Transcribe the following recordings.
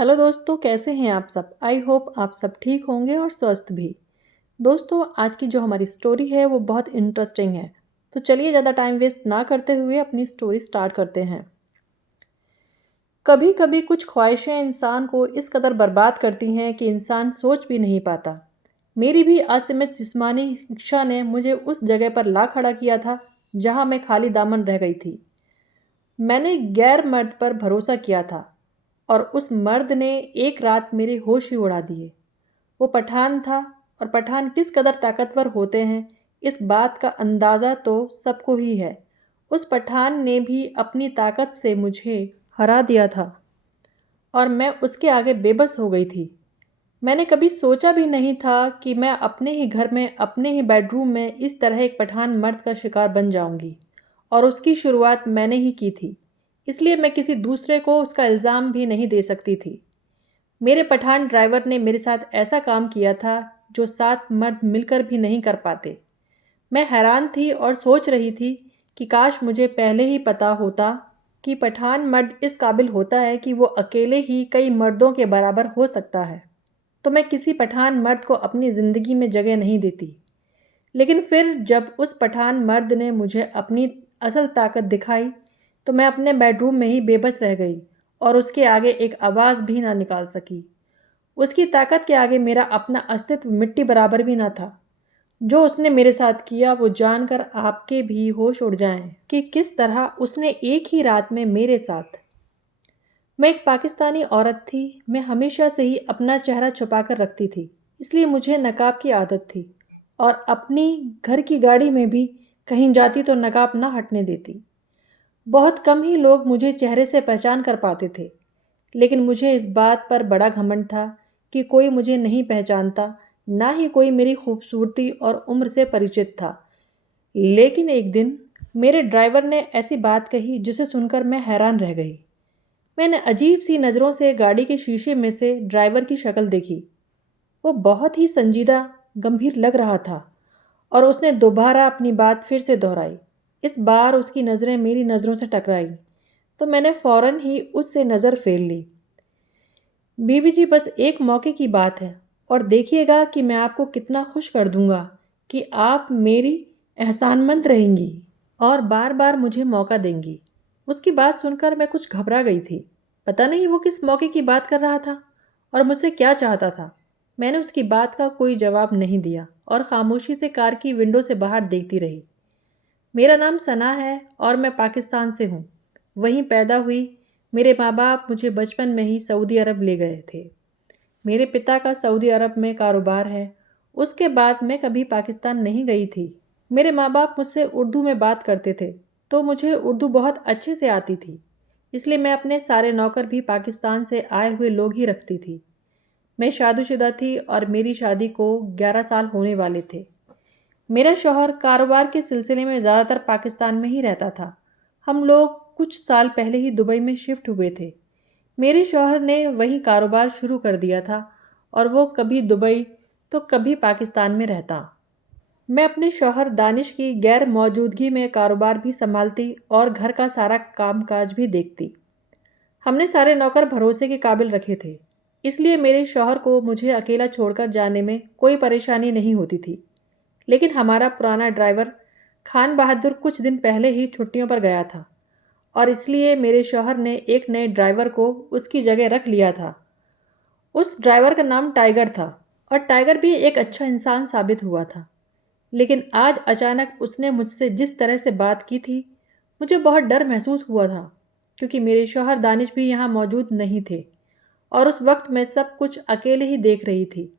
Hello दोस्तों, कैसे हैं आप सब। आई होप आप सब ठीक होंगे और स्वस्थ भी। दोस्तों, आज की जो हमारी स्टोरी है वो बहुत इंटरेस्टिंग है। तो चलिए ज़्यादा टाइम वेस्ट ना करते हुए अपनी स्टोरी स्टार्ट करते हैं। कभी कभी कुछ ख्वाहिशें इंसान को इस कदर बर्बाद करती हैं कि इंसान सोच भी नहीं पाता। मेरी भी असीमित जिस्मानी इच्छा ने मुझे उस जगह पर ला खड़ा किया था जहाँ मैं खाली दामन रह गई थी। मैंने गैर मर्द पर भरोसा किया था और उस मर्द ने एक रात मेरे होश ही उड़ा दिए। वो पठान था, और पठान किस कदर ताकतवर होते हैं इस बात का अंदाज़ा तो सबको ही है। उस पठान ने भी अपनी ताकत से मुझे हरा दिया था और मैं उसके आगे बेबस हो गई थी। मैंने कभी सोचा भी नहीं था कि मैं अपने ही घर में अपने ही बेडरूम में इस तरह एक पठान मर्द का शिकार बन जाऊंगी, और उसकी शुरुआत मैंने ही की थी। इसलिए मैं किसी दूसरे को उसका इल्ज़ाम भी नहीं दे सकती थी। मेरे पठान ड्राइवर ने मेरे साथ ऐसा काम किया था जो 7 मर्द मिलकर भी नहीं कर पाते। मैं हैरान थी और सोच रही थी कि काश मुझे पहले ही पता होता कि पठान मर्द इस काबिल होता है कि वो अकेले ही कई मर्दों के बराबर हो सकता है, तो मैं किसी पठान मर्द को अपनी ज़िंदगी में जगह नहीं देती। लेकिन फिर जब उस पठान मर्द ने मुझे अपनी असल ताकत दिखाई, तो मैं अपने बेडरूम में ही बेबस रह गई और उसके आगे एक आवाज़ भी ना निकाल सकी। उसकी ताकत के आगे मेरा अपना अस्तित्व मिट्टी बराबर भी ना था। जो उसने मेरे साथ किया वो जानकर आपके भी होश उड़ जाएं कि किस तरह उसने एक ही रात में मेरे साथ। मैं एक पाकिस्तानी औरत थी। मैं हमेशा से ही अपना चेहरा छुपा कर रखती थी, इसलिए मुझे नकाब की आदत थी, और अपनी घर की गाड़ी में भी कहीं जाती तो नकाब ना हटने देती। बहुत कम ही लोग मुझे चेहरे से पहचान कर पाते थे, लेकिन मुझे इस बात पर बड़ा घमंड था कि कोई मुझे नहीं पहचानता, ना ही कोई मेरी खूबसूरती और उम्र से परिचित था। लेकिन एक दिन मेरे ड्राइवर ने ऐसी बात कही जिसे सुनकर मैं हैरान रह गई। मैंने अजीब सी नज़रों से गाड़ी के शीशे में से ड्राइवर की शक्ल देखी। वो बहुत ही संजीदा, गंभीर लग रहा था, और उसने दोबारा अपनी बात फिर से दोहराई। इस बार उसकी नज़रें मेरी नज़रों से टकराई, तो मैंने फ़ौरन ही उससे नज़र फेर ली। बीवी जी, बस एक मौके की बात है, और देखिएगा कि मैं आपको कितना खुश कर दूंगा कि आप मेरी एहसानमंद रहेंगी और बार बार मुझे मौका देंगी। उसकी बात सुनकर मैं कुछ घबरा गई थी। पता नहीं वो किस मौके की बात कर रहा था और मुझसे क्या चाहता था। मैंने उसकी बात का कोई जवाब नहीं दिया और खामोशी से कार की विंडो से बाहर देखती रही। मेरा नाम सना है और मैं पाकिस्तान से हूँ। वहीं पैदा हुई। मेरे माँ बाप मुझे बचपन में ही सऊदी अरब ले गए थे। मेरे पिता का सऊदी अरब में कारोबार है। उसके बाद मैं कभी पाकिस्तान नहीं गई थी। मेरे माँ बाप मुझसे उर्दू में बात करते थे, तो मुझे उर्दू बहुत अच्छे से आती थी। इसलिए मैं अपने सारे नौकर भी पाकिस्तान से आए हुए लोग ही रखती थी। मैं शादीशुदा थी और मेरी शादी को 11 साल होने वाले थे। मेरा शौहर कारोबार के सिलसिले में ज़्यादातर पाकिस्तान में ही रहता था। हम लोग कुछ साल पहले ही दुबई में शिफ्ट हुए थे। मेरे शौहर ने वहीं कारोबार शुरू कर दिया था, और वो कभी दुबई तो कभी पाकिस्तान में रहता। मैं अपने शौहर दानिश की गैर मौजूदगी में कारोबार भी संभालती और घर का सारा कामकाज भी देखती। हमने सारे नौकर भरोसे के काबिल रखे थे, इसलिए मेरे शौहर को मुझे अकेला छोड़कर जाने में कोई परेशानी नहीं होती थी। लेकिन हमारा पुराना ड्राइवर खान बहादुर कुछ दिन पहले ही छुट्टियों पर गया था, और इसलिए मेरे शौहर ने एक नए ड्राइवर को उसकी जगह रख लिया था। उस ड्राइवर का नाम टाइगर था, और टाइगर भी एक अच्छा इंसान साबित हुआ था। लेकिन आज अचानक उसने मुझसे जिस तरह से बात की थी, मुझे बहुत डर महसूस हुआ था, क्योंकि मेरे शौहर दानिश भी यहाँ मौजूद नहीं थे, और उस वक्त मैं सब कुछ अकेले ही देख रही थी।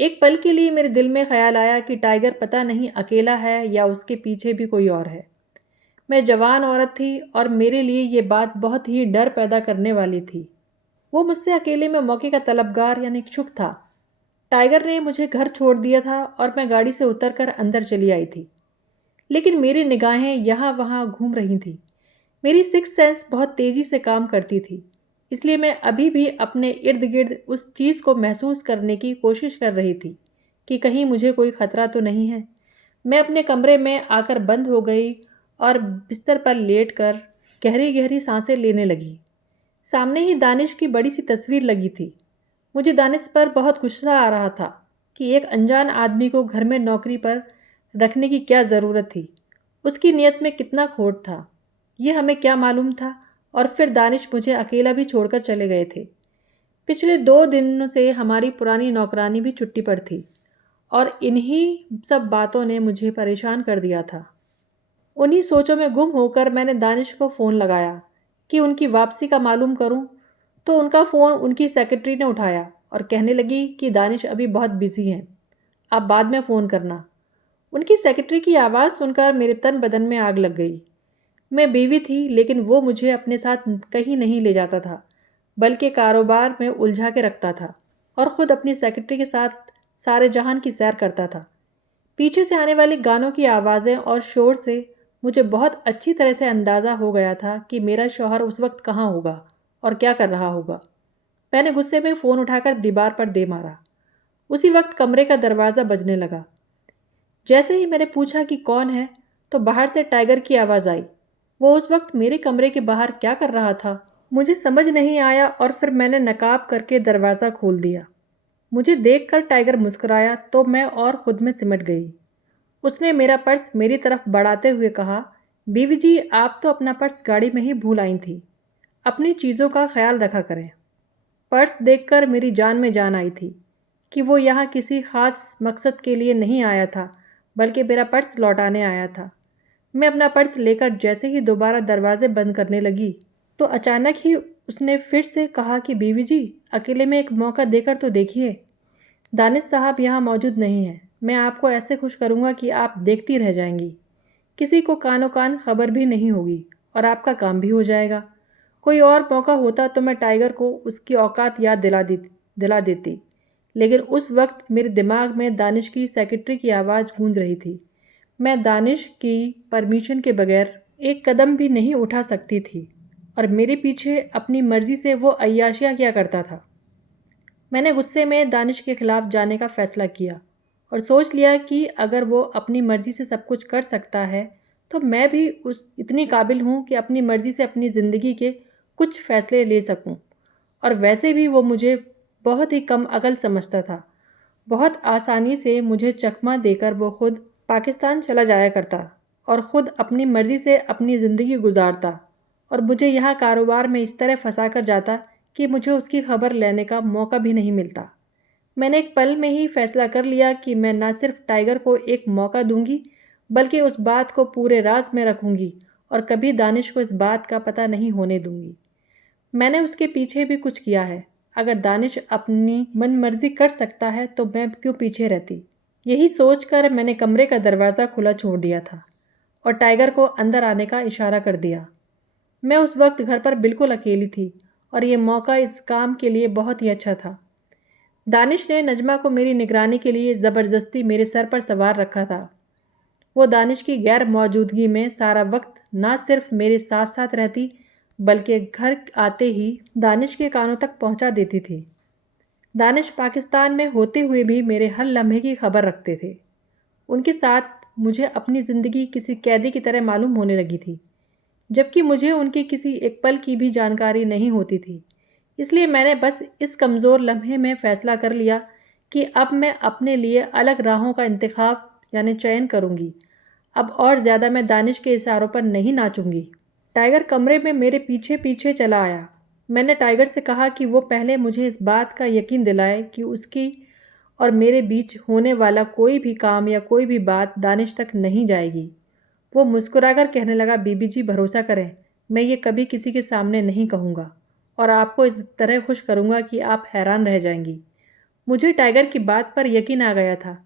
एक पल के लिए मेरे दिल में ख्याल आया कि टाइगर पता नहीं अकेला है या उसके पीछे भी कोई और है। मैं जवान औरत थी और मेरे लिए ये बात बहुत ही डर पैदा करने वाली थी। वो मुझसे अकेले में मौके का तलबगार यानी इच्छुक था। टाइगर ने मुझे घर छोड़ दिया था और मैं गाड़ी से उतरकर अंदर चली आई थी, लेकिन मेरी निगाहें यहाँ वहाँ घूम रही थीं। मेरी सिक्स सेंस बहुत तेज़ी से काम करती थी, इसलिए मैं अभी भी अपने इर्द गिर्द उस चीज़ को महसूस करने की कोशिश कर रही थी कि कहीं मुझे कोई ख़तरा तो नहीं है। मैं अपने कमरे में आकर बंद हो गई और बिस्तर पर लेटकर गहरी गहरी सांसें लेने लगी। सामने ही दानिश की बड़ी सी तस्वीर लगी थी। मुझे दानिश पर बहुत गुस्सा आ रहा था कि एक अनजान आदमी को घर में नौकरी पर रखने की क्या ज़रूरत थी। उसकी नीयत में कितना खोट था, ये हमें क्या मालूम था। और फिर दानिश मुझे अकेला भी छोड़कर चले गए थे। पिछले 2 दिन से हमारी पुरानी नौकरानी भी छुट्टी पर थी और इन्हीं सब बातों ने मुझे परेशान कर दिया था। उन्हीं सोचों में गुम होकर मैंने दानिश को फ़ोन लगाया कि उनकी वापसी का मालूम करूं, तो उनका फ़ोन उनकी सेक्रेटरी ने उठाया और कहने लगी कि दानिश अभी बहुत बिज़ी हैं, आप बाद में फ़ोन करना। उनकी सेक्रेटरी की आवाज़ सुनकर मेरे तन बदन में आग लग गई। मैं बीवी थी, लेकिन वो मुझे अपने साथ कहीं नहीं ले जाता था, बल्कि कारोबार में उलझा के रखता था और ख़ुद अपनी सेक्रेटरी के साथ सारे जहान की सैर करता था। पीछे से आने वाली गानों की आवाज़ें और शोर से मुझे बहुत अच्छी तरह से अंदाज़ा हो गया था कि मेरा शौहर उस वक्त कहाँ होगा और क्या कर रहा होगा। मैंने गुस्से में फ़ोन उठाकर दीवार पर दे मारा। उसी वक्त कमरे का दरवाज़ा बजने लगा। जैसे ही मैंने पूछा कि कौन है, तो बाहर से टाइगर की आवाज़ आई। वो उस वक्त मेरे कमरे के बाहर क्या कर रहा था, मुझे समझ नहीं आया और फिर मैंने नकाब करके दरवाज़ा खोल दिया। मुझे देखकर टाइगर मुस्कुराया तो मैं और ख़ुद में सिमट गई। उसने मेरा पर्स मेरी तरफ बढ़ाते हुए कहा, बीवी जी, आप तो अपना पर्स गाड़ी में ही भूल आई थी, अपनी चीज़ों का ख्याल रखा करें। पर्स देखकर मेरी जान में जान आई थी कि वो यहाँ किसी ख़ास मकसद के लिए नहीं आया था, बल्कि मेरा पर्स लौटाने आया था। मैं अपना पर्स लेकर जैसे ही दोबारा दरवाजे बंद करने लगी, तो अचानक ही उसने फिर से कहा कि बीवी जी, अकेले में एक मौका देकर तो देखिए। दानिश साहब यहाँ मौजूद नहीं हैं। मैं आपको ऐसे खुश करूँगा कि आप देखती रह जाएंगी। किसी को कानो कान खबर भी नहीं होगी और आपका काम भी हो जाएगा। कोई और मौका होता तो मैं टाइगर को उसकी औकात याद दिला देती, लेकिन उस वक्त मेरे दिमाग में दानिश की सेक्रेटरी की आवाज़ गूंज रही थी। मैं दानिश की परमिशन के बगैर एक कदम भी नहीं उठा सकती थी और मेरे पीछे अपनी मर्ज़ी से वो अय्याशियाँ किया करता था। मैंने गुस्से में दानिश के ख़िलाफ़ जाने का फ़ैसला किया और सोच लिया कि अगर वो अपनी मर्ज़ी से सब कुछ कर सकता है, तो मैं भी उस इतनी काबिल हूँ कि अपनी मर्ज़ी से अपनी ज़िंदगी के कुछ फ़ैसले ले सकूँ। और वैसे भी वो मुझे बहुत ही कम अकल समझता था। बहुत आसानी से मुझे चकमा देकर वो खुद पाकिस्तान चला जाया करता और ख़ुद अपनी मर्ज़ी से अपनी ज़िंदगी गुजारता और मुझे यहाँ कारोबार में इस तरह फंसा कर जाता कि मुझे उसकी खबर लेने का मौका भी नहीं मिलता। मैंने एक पल में ही फैसला कर लिया कि मैं न सिर्फ टाइगर को एक मौका दूंगी, बल्कि उस बात को पूरे राज में रखूंगी और कभी दानिश को इस बात का पता नहीं होने दूंगी। मैंने उसके पीछे भी कुछ किया है। अगर दानिश अपनी मन मर्जी कर सकता है तो मैं क्यों पीछे रहती। यही सोचकर मैंने कमरे का दरवाज़ा खुला छोड़ दिया था और टाइगर को अंदर आने का इशारा कर दिया। मैं उस वक्त घर पर बिल्कुल अकेली थी और ये मौका इस काम के लिए बहुत ही अच्छा था। दानिश ने नजमा को मेरी निगरानी के लिए ज़बरदस्ती मेरे सर पर सवार रखा था। वो दानिश की गैर मौजूदगी में सारा वक्त ना सिर्फ मेरे साथ साथ रहती, बल्कि घर आते ही दानिश के कानों तक पहुंचा देती थी। दानिश पाकिस्तान में होते हुए भी मेरे हर लम्हे की खबर रखते थे। उनके साथ मुझे अपनी ज़िंदगी किसी कैदी की तरह मालूम होने लगी थी, जबकि मुझे उनकी किसी एक पल की भी जानकारी नहीं होती थी। इसलिए मैंने बस इस कमज़ोर लम्हे में फ़ैसला कर लिया कि अब मैं अपने लिए अलग राहों का इंतखाब यानी चयन करूँगी। अब और ज़्यादा मैं दानिश के इशारों पर नहीं नाचूंगी। टाइगर कमरे में मेरे पीछे पीछे चला आया। मैंने टाइगर से कहा कि वो पहले मुझे इस बात का यकीन दिलाए कि उसकी और मेरे बीच होने वाला कोई भी काम या कोई भी बात दानिश तक नहीं जाएगी। वो मुस्कुराकर कहने लगा, बीबी जी भरोसा करें, मैं ये कभी किसी के सामने नहीं कहूँगा और आपको इस तरह खुश करूँगा कि आप हैरान रह जाएंगी। मुझे टाइगर की बात पर यकीन आ गया था,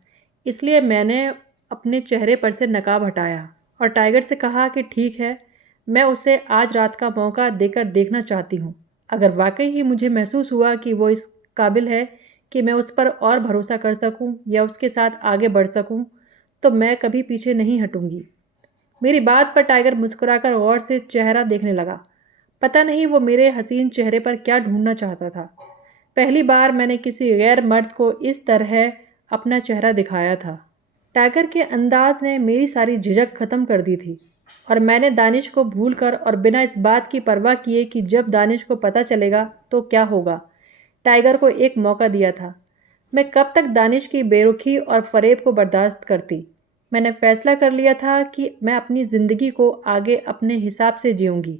इसलिए मैंने अपने चेहरे पर से नकाब हटाया और टाइगर से कहा कि ठीक है, मैं उसे आज रात का मौका देकर देखना चाहती हूँ। अगर वाकई ही मुझे महसूस हुआ कि वो इस काबिल है कि मैं उस पर और भरोसा कर सकूँ या उसके साथ आगे बढ़ सकूँ, तो मैं कभी पीछे नहीं हटूँगी। मेरी बात पर टाइगर मुस्कुराकर गौर से चेहरा देखने लगा। पता नहीं वो मेरे हसीन चेहरे पर क्या ढूंढना चाहता था। पहली बार मैंने किसी गैर मर्द को इस तरह अपना चेहरा दिखाया था। टाइगर के अंदाज ने मेरी सारी झिझक ख़त्म कर दी थी। और मैंने दानिश को भूलकर और बिना इस बात की परवाह किए कि जब दानिश को पता चलेगा तो क्या होगा, टाइगर को एक मौका दिया था। मैं कब तक दानिश की बेरुखी और फरेब को बर्दाश्त करती। मैंने फैसला कर लिया था कि मैं अपनी ज़िंदगी को आगे अपने हिसाब से जीऊँगी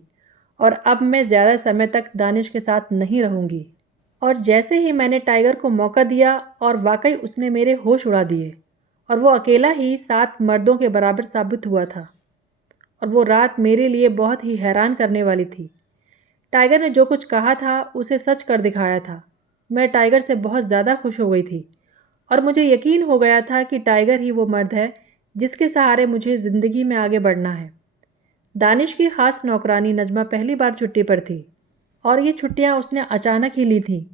और अब मैं ज़्यादा समय तक दानिश के साथ नहीं रहूँगी। और जैसे ही मैंने टाइगर को मौका दिया और वाकई उसने मेरे होश उड़ा दिए और वो अकेला ही 7 मर्दों के बराबर साबित हुआ था। और वो रात मेरे लिए बहुत ही हैरान करने वाली थी। टाइगर ने जो कुछ कहा था उसे सच कर दिखाया था। मैं टाइगर से बहुत ज़्यादा खुश हो गई थी और मुझे यकीन हो गया था कि टाइगर ही वो मर्द है जिसके सहारे मुझे ज़िंदगी में आगे बढ़ना है। दानिश की ख़ास नौकरानी नजमा पहली बार छुट्टी पर थी और ये छुट्टियाँ उसने अचानक ही ली थीं।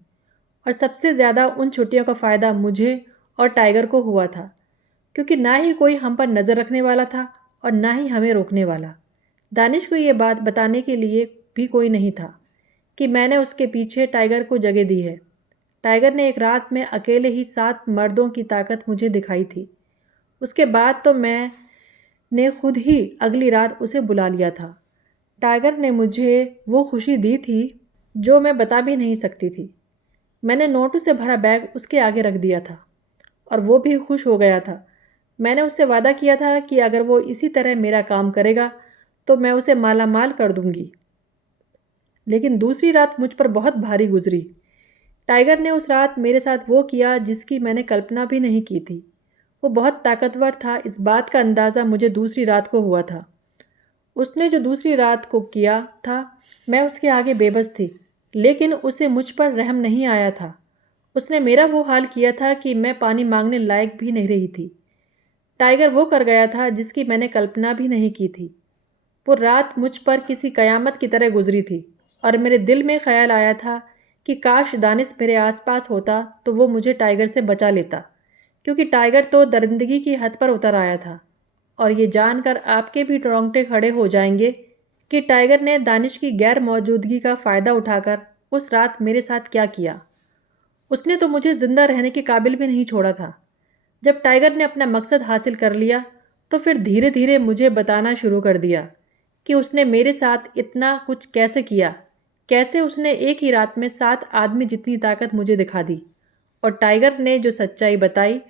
और सबसे ज़्यादा उन छुट्टियों का फ़ायदा मुझे और टाइगर को हुआ था, क्योंकि ना ही कोई हम पर नज़र रखने वाला था और ना ही हमें रोकने वाला। दानिश को ये बात बताने के लिए भी कोई नहीं था कि मैंने उसके पीछे टाइगर को जगह दी है। टाइगर ने एक रात में अकेले ही 7 मर्दों की ताकत मुझे दिखाई थी। उसके बाद तो मैंने खुद ही अगली रात उसे बुला लिया था। टाइगर ने मुझे वो खुशी दी थी जो मैं बता भी नहीं सकती थी। मैंने नोटों से भरा बैग उसके आगे रख दिया था और वो भी खुश हो गया था। मैंने उससे वादा किया था कि अगर वो इसी तरह मेरा काम करेगा तो मैं उसे माला माल कर दूंगी। लेकिन दूसरी रात मुझ पर बहुत भारी गुजरी। टाइगर ने उस रात मेरे साथ वो किया जिसकी मैंने कल्पना भी नहीं की थी। वो बहुत ताकतवर था, इस बात का अंदाज़ा मुझे दूसरी रात को हुआ था। उसने जो दूसरी रात को किया था, मैं उसके आगे बेबस थी, लेकिन उसे मुझ पर रहम नहीं आया था। उसने मेरा वो हाल किया था कि मैं पानी मांगने लायक भी नहीं रही थी। टाइगर वो कर गया था जिसकी मैंने कल्पना भी नहीं की थी। वो रात मुझ पर किसी कयामत की तरह गुजरी थी और मेरे दिल में ख्याल आया था कि काश दानिश मेरे आसपास होता तो वो मुझे टाइगर से बचा लेता, क्योंकि टाइगर तो दरिंदगी की हद पर उतर आया था। और ये जानकर आपके भी रोंगटे खड़े हो जाएंगे कि टाइगर ने दानिश की गैर मौजूदगी का फ़ायदा उठाकर उस रात मेरे साथ क्या किया। उसने तो मुझे ज़िंदा रहने के काबिल भी नहीं छोड़ा था। जब टाइगर ने अपना मकसद हासिल कर लिया तो फिर धीरे धीरे मुझे बताना शुरू कर दिया कि उसने मेरे साथ इतना कुछ कैसे किया, कैसे उसने एक ही रात में 7 आदमी जितनी ताकत मुझे दिखा दी। और टाइगर ने जो सच्चाई बताई,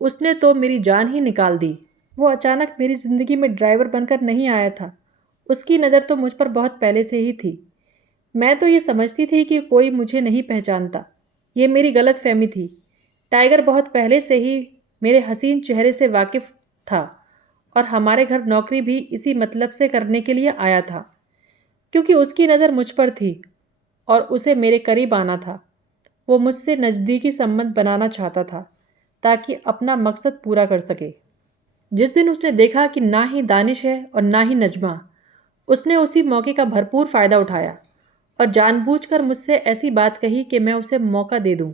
उसने तो मेरी जान ही निकाल दी। वो अचानक मेरी ज़िंदगी में ड्राइवर बनकर नहीं आया था। उसकी नज़र तो मुझ पर बहुत पहले से ही थी। मैं तो ये समझती थी कि कोई मुझे नहीं पहचानता। ये मेरी गलत फहमी थी। टाइगर बहुत पहले से ही मेरे हसीन चेहरे से वाकिफ़ था और हमारे घर नौकरी भी इसी मतलब से करने के लिए आया था, क्योंकि उसकी नज़र मुझ पर थी और उसे मेरे करीब आना था। वो मुझसे नज़दीकी संबंध बनाना चाहता था ताकि अपना मकसद पूरा कर सके। जिस दिन उसने देखा कि ना ही दानिश है और ना ही नजमा, उसने उसी मौके का भरपूर फ़ायदा उठाया और जानबूझकर मुझसे ऐसी बात कही कि मैं उसे मौका दे दूं।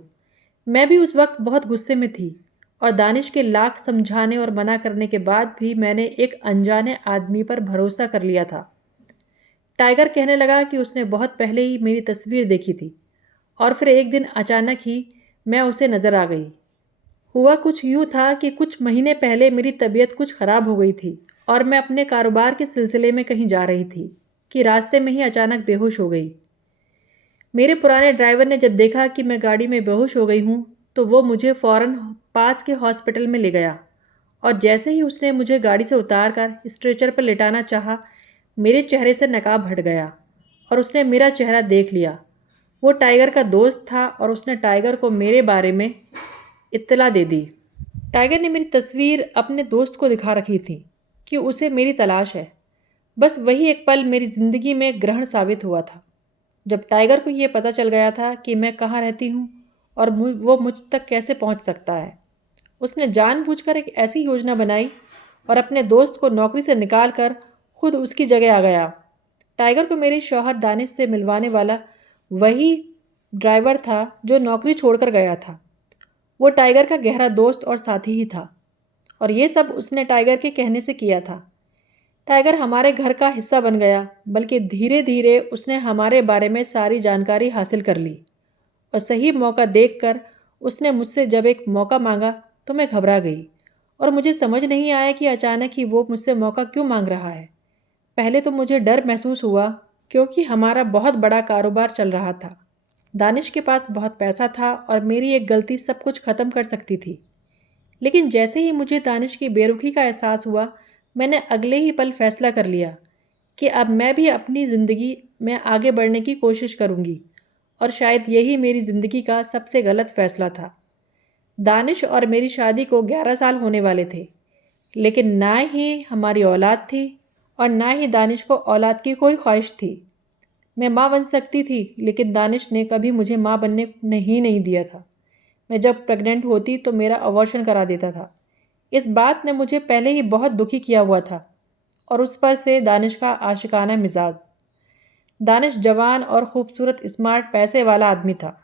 मैं भी उस वक्त बहुत गुस्से में थी और दानिश के लाख समझाने और मना करने के बाद भी मैंने एक अनजाने आदमी पर भरोसा कर लिया था। टाइगर कहने लगा कि उसने बहुत पहले ही मेरी तस्वीर देखी थी और फिर एक दिन अचानक ही मैं उसे नज़र आ गई। हुआ कुछ यूँ था कि कुछ महीने पहले मेरी तबीयत कुछ ख़राब हो गई थी और मैं अपने कारोबार के सिलसिले में कहीं जा रही थी कि रास्ते में ही अचानक बेहोश हो गई। मेरे पुराने ड्राइवर ने जब देखा कि मैं गाड़ी में बेहोश हो गई हूँ तो वो मुझे फ़ौरन पास के हॉस्पिटल में ले गया और जैसे ही उसने मुझे गाड़ी से उतार कर स्ट्रेचर पर लेटाना चाहा, मेरे चेहरे से नकाब हट गया और उसने मेरा चेहरा देख लिया। वो टाइगर का दोस्त था और उसने टाइगर को मेरे बारे में इत्तला दे दी। टाइगर ने मेरी तस्वीर अपने दोस्त को दिखा रखी थी कि उसे मेरी तलाश है। बस वही एक पल मेरी ज़िंदगी में ग्रहण साबित हुआ था। जब टाइगर को ये पता चल गया था कि मैं कहाँ रहती हूँ और वो मुझ तक कैसे पहुँच सकता है, उसने जानबूझकर एक ऐसी योजना बनाई और अपने दोस्त को नौकरी से निकाल कर खुद उसकी जगह आ गया। टाइगर को मेरे शौहर दानिश से मिलवाने वाला वही ड्राइवर था जो नौकरी छोड़कर गया था। वो टाइगर का गहरा दोस्त और साथी ही था और ये सब उसने टाइगर के कहने से किया था। टाइगर हमारे घर का हिस्सा बन गया, बल्कि धीरे धीरे उसने हमारे बारे में सारी जानकारी हासिल कर ली और सही मौका देखकर उसने मुझसे जब एक मौका मांगा तो मैं घबरा गई और मुझे समझ नहीं आया कि अचानक ही वो मुझसे मौका क्यों मांग रहा है। पहले तो मुझे डर महसूस हुआ क्योंकि हमारा बहुत बड़ा कारोबार चल रहा था। दानिश के पास बहुत पैसा था और मेरी एक गलती सब कुछ ख़त्म कर सकती थी। लेकिन जैसे ही मुझे दानिश की बेरुखी का एहसास हुआ, मैंने अगले ही पल फैसला कर लिया कि अब मैं भी अपनी ज़िंदगी में आगे बढ़ने की कोशिश करूँगी और शायद यही मेरी ज़िंदगी का सबसे गलत फ़ैसला था। दानिश और मेरी शादी को 11 साल होने वाले थे, लेकिन ना ही हमारी औलाद थी और ना ही दानिश को औलाद की कोई ख्वाहिश थी। मैं माँ बन सकती थी, लेकिन दानिश ने कभी मुझे माँ बनने नहीं दिया था। मैं जब प्रेग्नेंट होती तो मेरा अबॉर्शन करा देता था। इस बात ने मुझे पहले ही बहुत दुखी किया हुआ था और उस पर से दानिश का आशिकाना मिजाज। दानिश जवान और खूबसूरत, स्मार्ट, पैसे वाला आदमी था।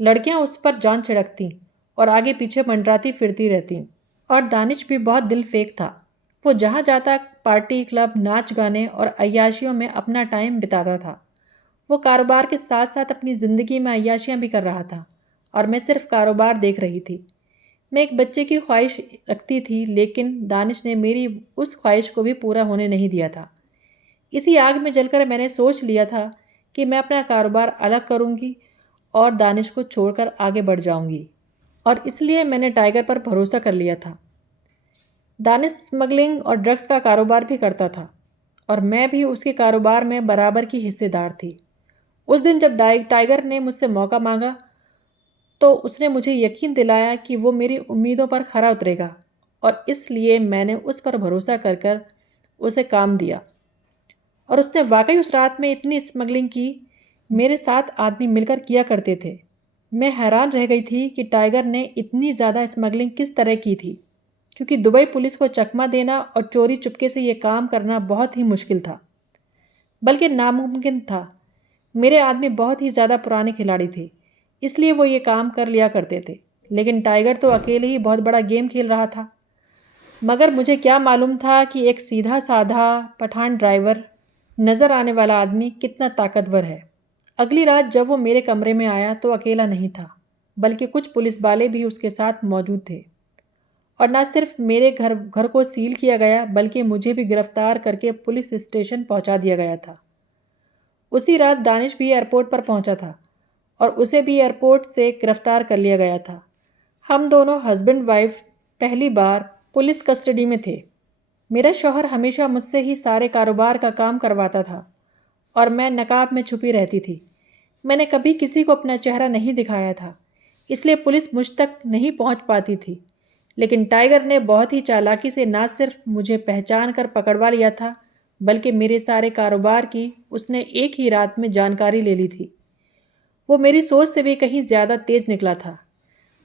लड़कियां उस पर जान छिड़कतीं और आगे पीछे मंडराती फिरती रहतीं। और दानिश भी बहुत दिल फेंक था। वो जहाँ जाता पार्टी, क्लब, नाच गाने और अय्याशियों में अपना टाइम बिताता था। वो कारोबार के साथ साथ अपनी ज़िंदगी में अय्याशियाँ भी कर रहा था और मैं सिर्फ कारोबार देख रही थी। मैं एक बच्चे की ख्वाहिश रखती थी, लेकिन दानिश ने मेरी उस ख्वाहिश को भी पूरा होने नहीं दिया था। इसी आग में जलकर मैंने सोच लिया था कि मैं अपना कारोबार अलग करूंगी और दानिश को छोड़कर आगे बढ़ जाऊंगी। और इसलिए मैंने टाइगर पर भरोसा कर लिया था। दानिश स्मगलिंग और ड्रग्स का कारोबार भी करता था और मैं भी उसके कारोबार में बराबर की हिस्सेदार थी। उस दिन जब टाइगर ने मुझसे मौका मांगा तो उसने मुझे यकीन दिलाया कि वो मेरी उम्मीदों पर खरा उतरेगा और इसलिए मैंने उस पर भरोसा कर कर उसे काम दिया। और उसने वाकई उस रात में इतनी स्मगलिंग की, मेरे 7 आदमी मिलकर किया करते थे। मैं हैरान रह गई थी कि टाइगर ने इतनी ज़्यादा स्मगलिंग किस तरह की थी, क्योंकि दुबई पुलिस को चकमा देना और चोरी चुपके से ये काम करना बहुत ही मुश्किल था, बल्कि नामुमकिन था। मेरे आदमी बहुत ही ज़्यादा पुराने खिलाड़ी थे, इसलिए वो ये काम कर लिया करते थे। लेकिन टाइगर तो अकेले ही बहुत बड़ा गेम खेल रहा था। मगर मुझे क्या मालूम था कि एक सीधा साधा पठान ड्राइवर नज़र आने वाला आदमी कितना ताकतवर है। अगली रात जब वो मेरे कमरे में आया तो अकेला नहीं था, बल्कि कुछ पुलिस वाले भी उसके साथ मौजूद थे। और न सिर्फ मेरे घर घर को सील किया गया, बल्कि मुझे भी गिरफ्तार करके पुलिस स्टेशन पहुंचा दिया गया था। उसी रात दानिश भी एयरपोर्ट पर पहुंचा था और उसे भी एयरपोर्ट से गिरफ्तार कर लिया गया था। हम दोनों हस्बैंड वाइफ पहली बार पुलिस कस्टडी में थे। मेरा शौहर हमेशा मुझसे ही सारे कारोबार का काम करवाता था और मैं नकाब में छुपी रहती थी। मैंने कभी किसी को अपना चेहरा नहीं दिखाया था, इसलिए पुलिस मुझ तक नहीं पहुंच पाती थी। लेकिन टाइगर ने बहुत ही चालाकी से न सिर्फ मुझे पहचान कर पकड़वा लिया था, बल्कि मेरे सारे कारोबार की उसने एक ही रात में जानकारी ले ली थी। वो मेरी सोच से भी कहीं ज़्यादा तेज निकला था।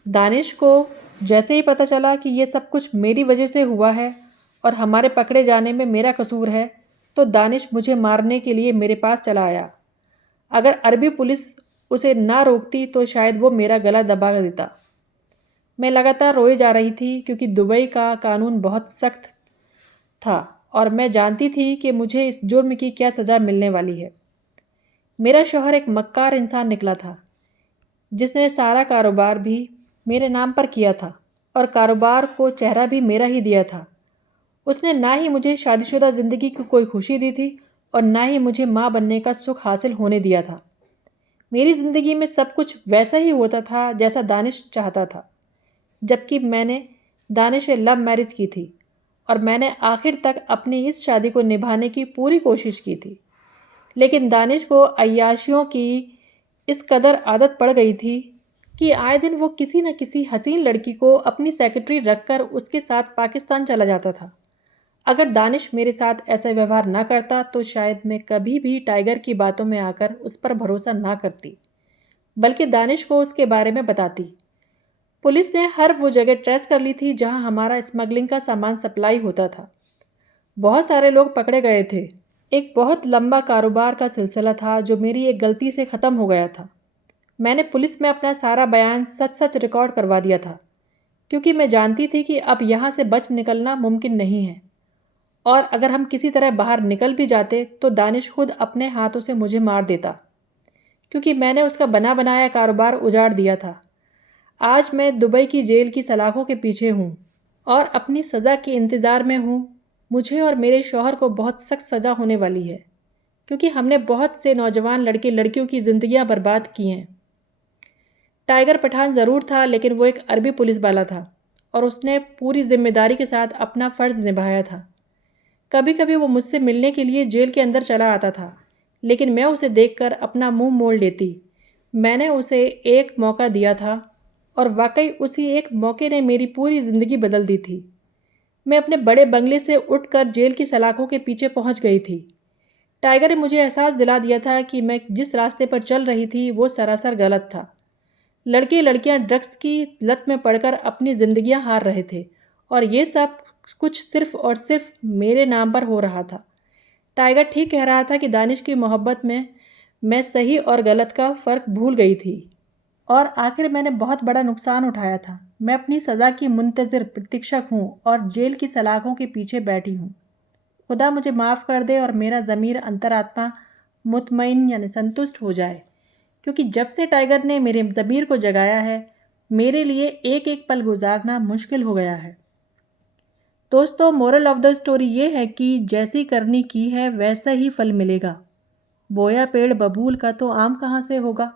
दानिश को जैसे ही पता चला कि ये सब कुछ मेरी वजह से हुआ है और हमारे पकड़े जाने में मेरा कसूर है, तो दानिश मुझे मारने के लिए मेरे पास चला आया। अगर अरबी पुलिस उसे ना रोकती तो शायद वो मेरा गला दबा देता। मैं लगातार रोए जा रही थी क्योंकि दुबई का कानून बहुत सख्त था और मैं जानती थी कि मुझे इस जुर्म की क्या सज़ा मिलने वाली है। मेरा शौहर एक मक्कार इंसान निकला था, जिसने सारा कारोबार भी मेरे नाम पर किया था और कारोबार को चेहरा भी मेरा ही दिया था। उसने ना ही मुझे शादीशुदा ज़िंदगी की कोई खुशी दी थी और ना ही मुझे माँ बनने का सुख हासिल होने दिया था। मेरी ज़िंदगी में सब कुछ वैसा ही होता था जैसा दानिश चाहता था, जबकि मैंने दानिश से लव मैरिज की थी और मैंने आखिर तक अपनी इस शादी को निभाने की पूरी कोशिश की थी। लेकिन दानिश को अय्याशियों की इस कदर आदत पड़ गई थी कि आए दिन वो किसी न किसी हसीन लड़की को अपनी सेक्रेटरी रखकर उसके साथ पाकिस्तान चला जाता था। अगर दानिश मेरे साथ ऐसा व्यवहार ना करता तो शायद मैं कभी भी टाइगर की बातों में आकर उस पर भरोसा ना करती, बल्कि दानिश को उसके बारे में बताती। पुलिस ने हर वो जगह ट्रेस कर ली थी जहां हमारा स्मगलिंग का सामान सप्लाई होता था। बहुत सारे लोग पकड़े गए थे। एक बहुत लंबा कारोबार का सिलसिला था जो मेरी एक गलती से ख़त्म हो गया था। मैंने पुलिस में अपना सारा बयान सच सच रिकॉर्ड करवा दिया था, क्योंकि मैं जानती थी कि अब यहाँ से बच निकलना मुमकिन नहीं है और अगर हम किसी तरह बाहर निकल भी जाते तो दानिश खुद अपने हाथों से मुझे मार देता, क्योंकि मैंने उसका बना बनाया कारोबार उजाड़ दिया था। आज मैं दुबई की जेल की सलाखों के पीछे हूँ और अपनी सज़ा के इंतज़ार में हूँ। मुझे और मेरे शौहर को बहुत सख्त सज़ा होने वाली है, क्योंकि हमने बहुत से नौजवान लड़के लड़कियों की ज़िंदगियां बर्बाद की हैं। टाइगर पठान ज़रूर था, लेकिन वो एक अरबी पुलिस वाला था और उसने पूरी जिम्मेदारी के साथ अपना फ़र्ज़ निभाया था। कभी कभी वो मुझसे मिलने के लिए जेल के अंदर चला आता था, लेकिन मैं उसे देखकर अपना मुंह मोड़ लेती। मैंने उसे एक मौका दिया था और वाकई उसी एक मौके ने मेरी पूरी ज़िंदगी बदल दी थी। मैं अपने बड़े बंगले से उठकर जेल की सलाखों के पीछे पहुंच गई थी। टाइगर ने मुझे एहसास दिला दिया था कि मैं जिस रास्ते पर चल रही थी वो सरासर गलत था। लड़के लड़कियां ड्रग्स की लत में पड़कर अपनी ज़िंदगियां हार रहे थे और ये सब कुछ सिर्फ और सिर्फ मेरे नाम पर हो रहा था। टाइगर ठीक कह रहा था कि दानिश की मोहब्बत में मैं सही और गलत का फ़र्क भूल गई थी और आखिर मैंने बहुत बड़ा नुकसान उठाया था। मैं अपनी सज़ा की मुंतज़िर प्रतीक्षक हूँ और जेल की सलाखों के पीछे बैठी हूँ। खुदा मुझे माफ़ कर दे और मेरा ज़मीर अंतरात्मा मुतमईन यानी संतुष्ट हो जाए, क्योंकि जब से टाइगर ने मेरे ज़मीर को जगाया है, मेरे लिए एक एक पल गुजारना मुश्किल हो गया है। दोस्तों, मोरल ऑफ द स्टोरी ये है कि जैसी करनी की है वैसा ही फल मिलेगा। बोया पेड़ बबूल का तो आम कहाँ से होगा।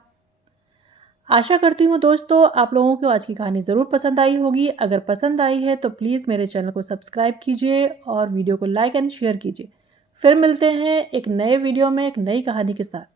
आशा करती हूँ दोस्तों आप लोगों को आज की कहानी ज़रूर पसंद आई होगी। अगर पसंद आई है तो प्लीज़ मेरे चैनल को सब्सक्राइब कीजिए और वीडियो को लाइक एंड शेयर कीजिए। फिर मिलते हैं एक नए वीडियो में एक नई कहानी के साथ।